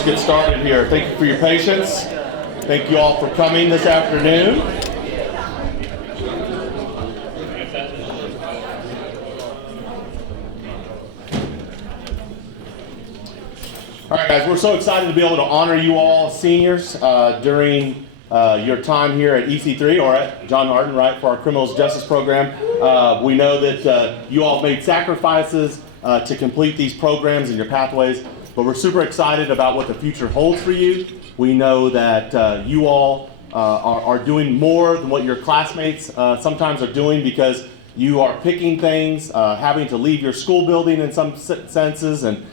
let's get started here. Thank you for your patience. Thank you all for coming this afternoon. All right, guys, we're so excited to be able to honor you all seniors during your time here at EC3 or at John Hardin, right, for our criminal justice program. We know that you all made sacrifices to complete these programs and your pathways, but we're super excited about what the future holds for you. We know that you all are doing more than what your classmates sometimes are doing because you are picking things, having to leave your school building in some senses, and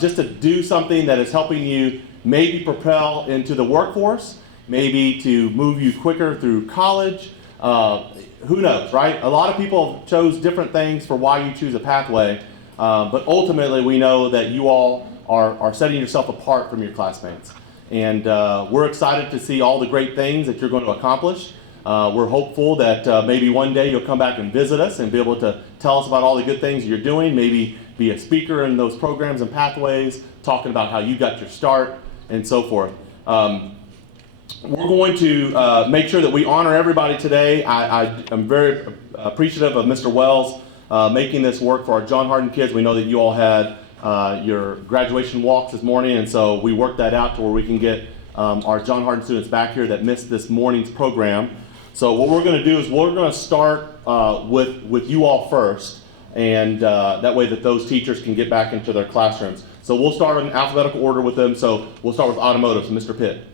just to do something that is helping you maybe propel into the workforce, maybe to move you quicker through college. Who knows, right? A lot of people chose different things for why you choose a pathway, but ultimately we know that you all are setting yourself apart from your classmates. And we're excited to see all the great things that you're going to accomplish. We're hopeful that maybe one day you'll come back and visit us and be able to tell us about all the good things you're doing, maybe be a speaker in those programs and pathways, talking about how you got your start and so forth. We're going to make sure that we honor everybody today. I'm very appreciative of Mr. Wells making this work for our John Hardin kids. We know that you all had your graduation walks this morning, and so we worked that out to where we can get our John Hardin students back here that missed this morning's program. So what we're going to do is we're going to start with you all first, and that way that those teachers can get back into their classrooms. So we'll start in alphabetical order with them. So we'll start with automotive. So Mr. Pitt.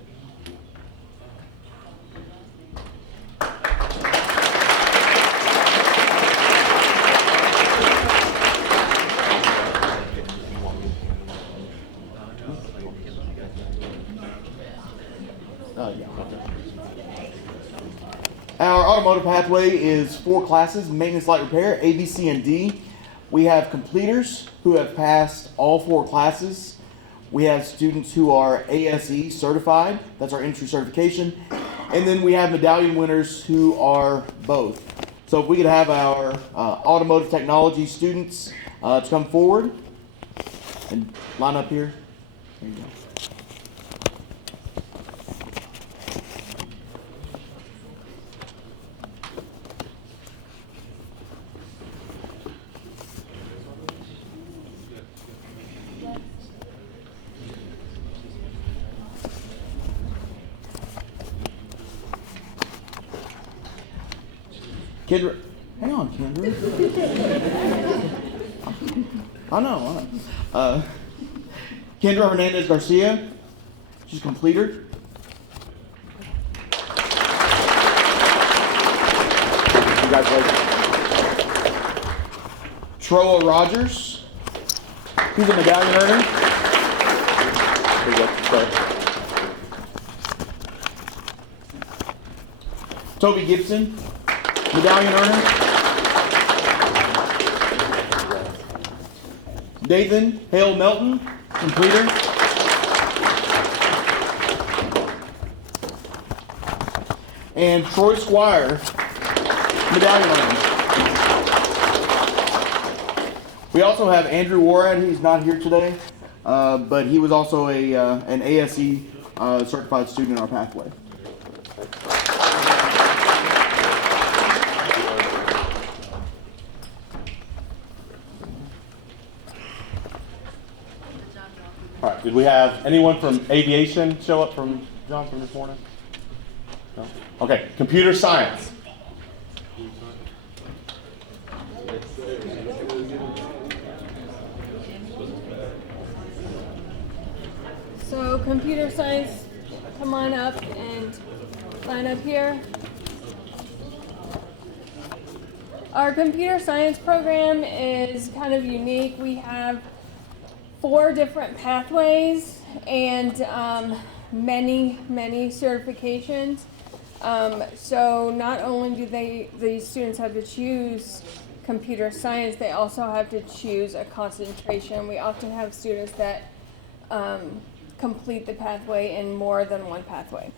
Our automotive pathway is 4 classes: maintenance, light repair, A, B, C, and D. We have completers who have passed all 4 classes. We have students who are ASE certified, that's our entry certification. And then we have medallion winners who are both. So if we could have our automotive technology students to come forward and line up here. There you go. Kendra, hang on, Kendra. I know. Kendra Hernandez Garcia, she's a completer. Congratulations. Troa Rogers, he's a medallion earner. Here you go. Toby Gibson, medallion earner. Dathan Hale Melton, completer. And Troy Squire, medallion earner. We also have Andrew Warad. He's not here today, but he was also an ASE certified student in our pathway. All right, did we have anyone from aviation show up from John from this morning? No? Okay, computer science. So computer science, come on up and line up here. Our computer science program is kind of unique. We have 4 different pathways and many certifications. So not only do these students have to choose computer science, they also have to choose a concentration. We often have students that complete the pathway in more than one pathway.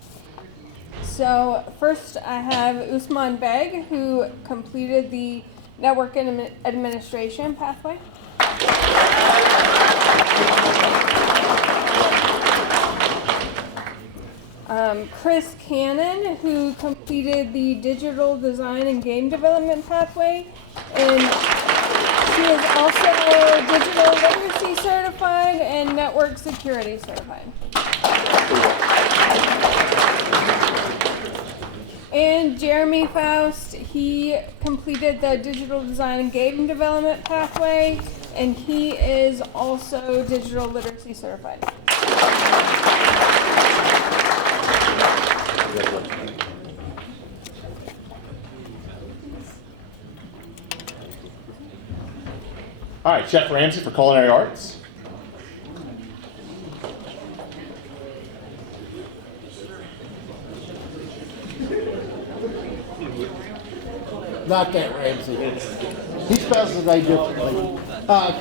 So first I have Usman Beg, who completed the Network Administration pathway. Chris Cannon, who completed the digital design and game development pathway, and she is also digital literacy certified and network security certified. And Jeremy Faust, he completed the digital design and game development pathway, and he is also digital literacy certified. All right, Chef Ramsey for Culinary Arts. Not that Ramsey. He spells his name differently.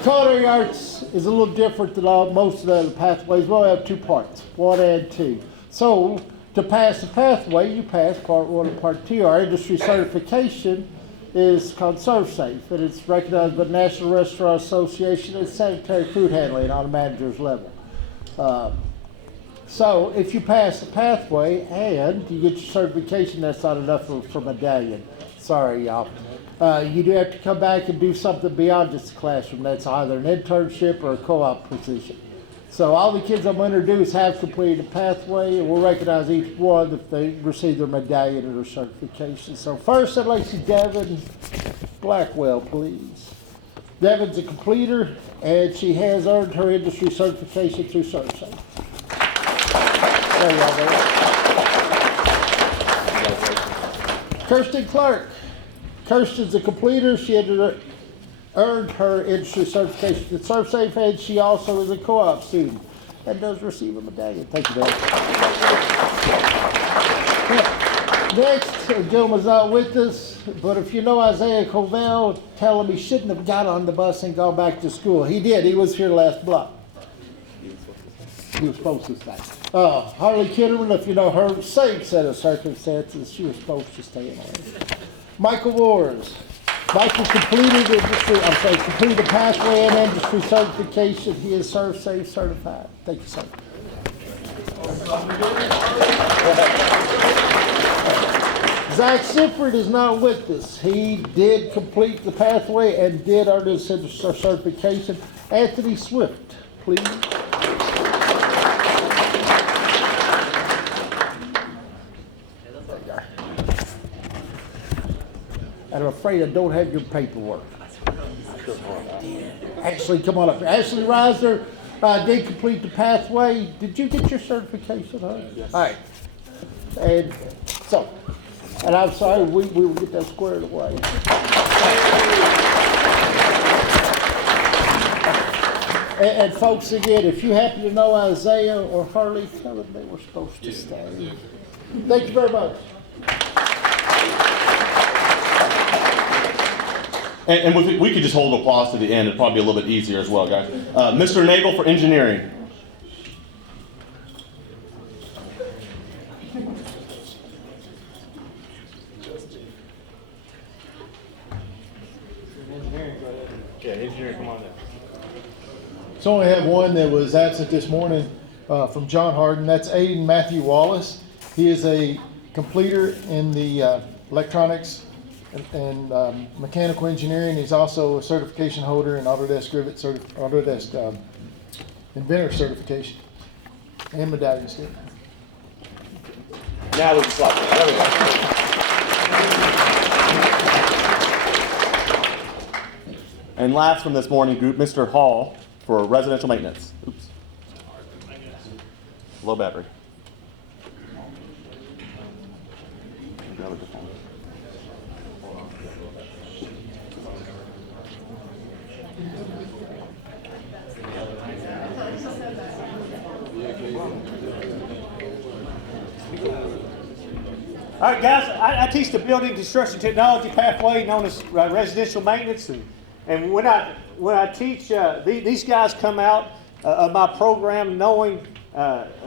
Culinary arts is a little different than most of the other pathways. We only have 2 parts, 1 and 2. So to pass the pathway, you pass part 1 and part 2. Our industry certification is called ServSafe, and it's recognized by the National Restaurant Association and sanitary food handling on a manager's level. So if you pass the pathway and you get your certification, that's not enough for medallion. Sorry, y'all. You do have to come back and do something beyond just the classroom. That's either an internship or a co-op position. So all the kids I'm going to introduce have completed the pathway, and we'll recognize each one if they receive their medallion or their certification. So first, I'd like to see Devin Blackwell, please. Devin's a completer, and she has earned her industry certification through ServSafe. There y'all go. Kirsten Clark. Kirsten's a completer. She had earned her industry certification at ServSafe, and she also is a co-op student and does receive a medallion. Thank you, Dave. Next, a gentleman's not with us, but if you know Isaiah Covell, tell him he shouldn't have got on the bus and gone back to school. He did. He was here last block. He was supposed to stay. Harley Kitterman, if you know her, same set of circumstances, she was supposed to stay in there. Michael Wars. Michael completed the pathway and industry certification. He is ServSafe certified. Thank you, sir. Zach Sifford is not with us. He did complete the pathway and did earn his certification. Anthony Swift, please. And I'm afraid I don't have your paperwork. Ashley, come on up here. Ashley Reiser did complete the pathway. Did you get your certification, huh? Yes. All right. And so, and I'm sorry, we will get that squared away. And folks, again, if you happen to know Isaiah or Harley, tell them they were supposed to stay. Thank you very much. And we could just hold applause to the end. It'd probably be a little bit easier as well, guys. Mr. Nagel for engineering. Okay, engineering, come on down. So I only have one that was absent this morning from John Harden. That's Aiden Matthew Wallace. He is a completer in the electronics and mechanical engineering. He's also a certification holder in Autodesk Rivet Autodesk inventor certification and medallion stick. Now we can slap it. There we go. And last from this morning group, Mr. Hall for residential maintenance. Oops. Low battery. Grab a different one. All right, guys, I teach the building construction technology pathway known as residential maintenance, and when I teach, these guys come out of my program knowing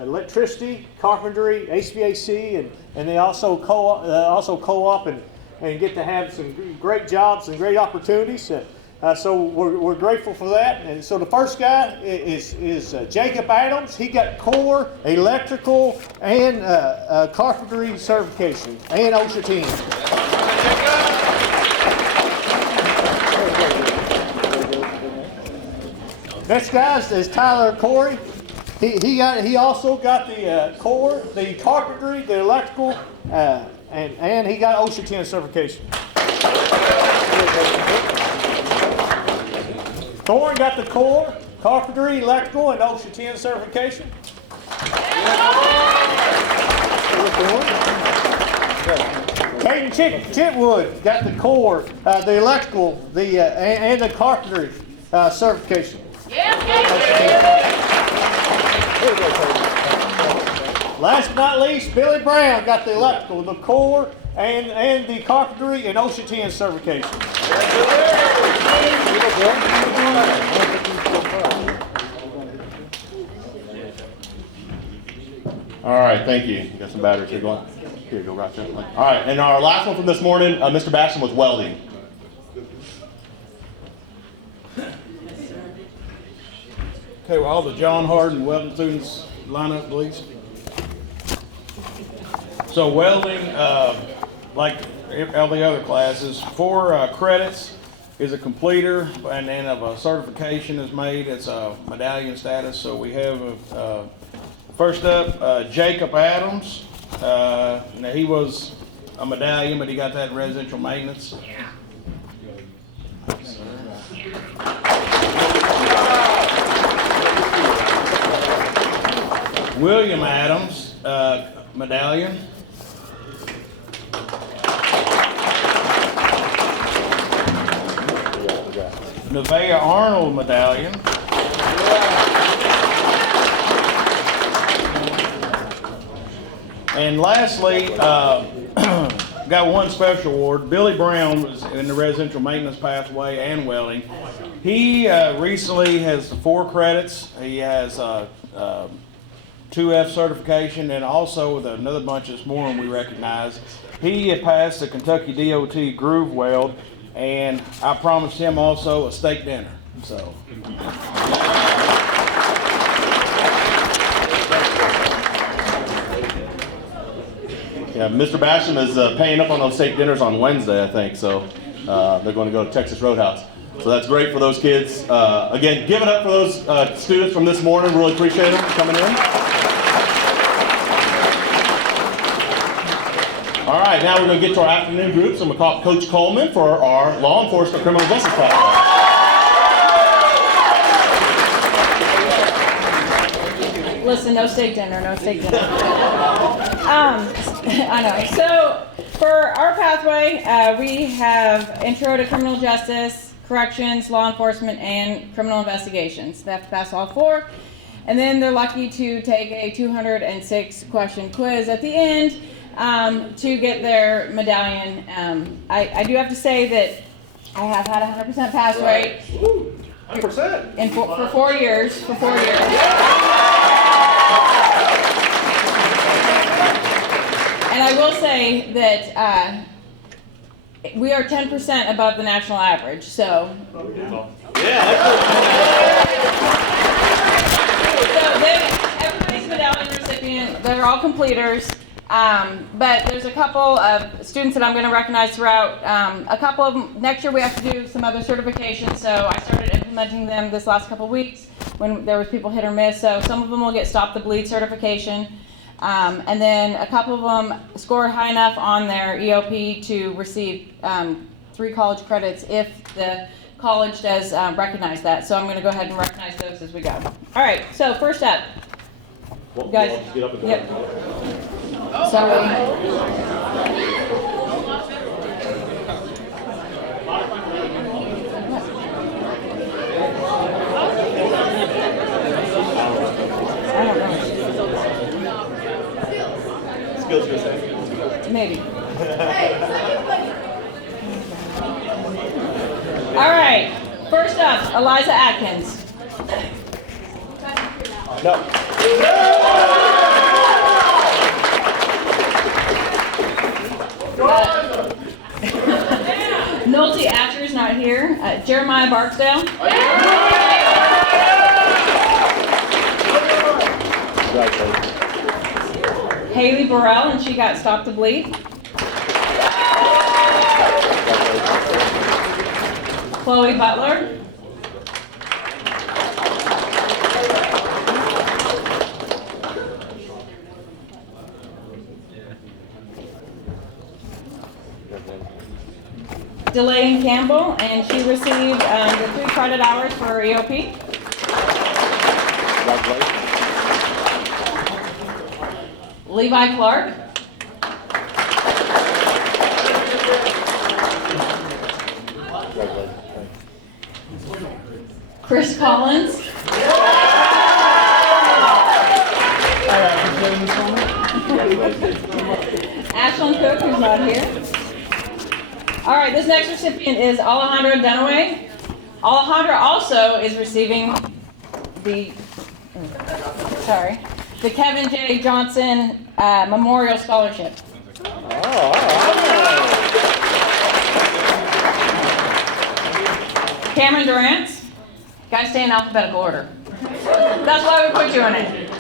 electricity, carpentry, HVAC, and they also co-op and get to have some great jobs and great opportunities. So we're grateful for that. And so the first guy is Jacob Adams. He got core, electrical, and carpentry certification, and OSHA 10. Next guy is Tyler Corey. He also got the core, the carpentry, the electrical, and he got OSHA 10 certification. Thorne got the core, carpentry, electrical, and OSHA 10 certification. Caden Chitwood got the core, the electrical, and the carpentry certification. Last but not least, Billy Brown got the electrical, the core, and the carpentry and OSHA 10 certification. All right, thank you. You got some batteries here going. Here, go right there. All right, and our last one from this morning, Mr. Bastion, was welding. Okay, well, all the John Hardin welding students line up, please. So welding, like all the other classes, 4 credits is a completer, and then if a certification is made, it's a medallion status. So we have, first up, Jacob Adams. Now he was a medallion, but he got that in residential maintenance. William Adams, medallion. Nevaeh Arnold, medallion. And lastly, got one special award. Billy Brown was in the residential maintenance pathway and welding. He recently has 4 credits. He has 2F certification, and also with another bunch this morning we recognize. He had passed the Kentucky DOT groove weld, and I promised him also a steak dinner. So. Yeah, Mr. Basham is paying up on those steak dinners on Wednesday, I think. So they're going to go to Texas Roadhouse. So that's great for those kids. Again, give it up for those students from this morning. Really appreciate them coming in. All right, now we're going to get to our afternoon groups. I'm going to call Coach Coleman for our law enforcement criminal justice class. Listen, no steak dinner, no steak dinner. I know. So for our pathway, we have intro to criminal justice, corrections, law enforcement, and criminal investigations. They have to pass all 4. And then they're lucky to take a 206 question quiz at the end to get their medallion. I do have to say that I have had a 100% pass rate. 100%. For 4 years. And I will say that we are 10% above the national average, so. Everybody's medallion recipient, they're all completers, but there's a couple of students that I'm going to recognize throughout. A couple of them, next year we have to do some other certifications, so I started implementing them this last couple of weeks when there was people hit or miss, so some of them will get Stop the Bleed certification. And then a couple of them scored high enough on their EOP to receive 3 college credits if the college does recognize that. So I'm going to go ahead and recognize those as we go. All right, so first up. Well, guys. Just get up and go. Yep. Sorry. I don't know. Maybe. All right. First up, Eliza Atkins. No. Nolte Asher's not here. Jeremiah Barksdale. Haley Burrell, and she got Stop the Bleed. Chloe Butler. Delaney Campbell, and she received the 3 credit hours for her EOP. Levi Clark. Chris Collins. Ashlyn Cook, who's not here. All right, this next recipient is Alejandra Dunaway. Alejandra also is receiving the Kevin J. Johnson Memorial Scholarship. Cameron Durant. Guys, stay in alphabetical order. That's why we put you in it.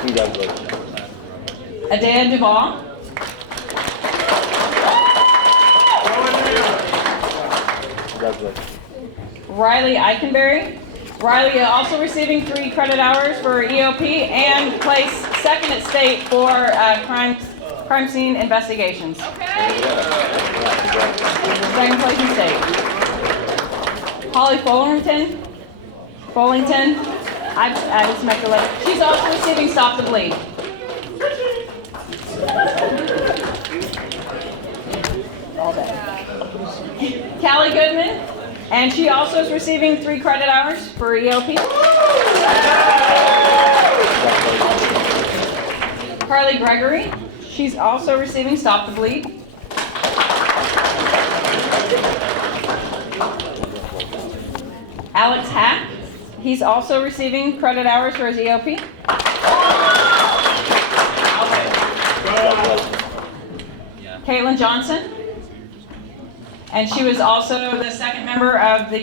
Congratulations. Adea Duval. Congratulations. Riley Eikenberry. Riley also receiving 3 credit hours for EOP and placed second at state for crime scene investigations. Okay. Second place in state. Holly Follington. I just meant to let. She's also receiving Stop the Bleed. All day. Callie Goodman, and she also is receiving 3 credit hours for EOP. Carly Gregory, she's also receiving Stop the Bleed. Alex Hack, he's also receiving credit hours for his EOP. Caitlin Johnson, and she was also the second member of the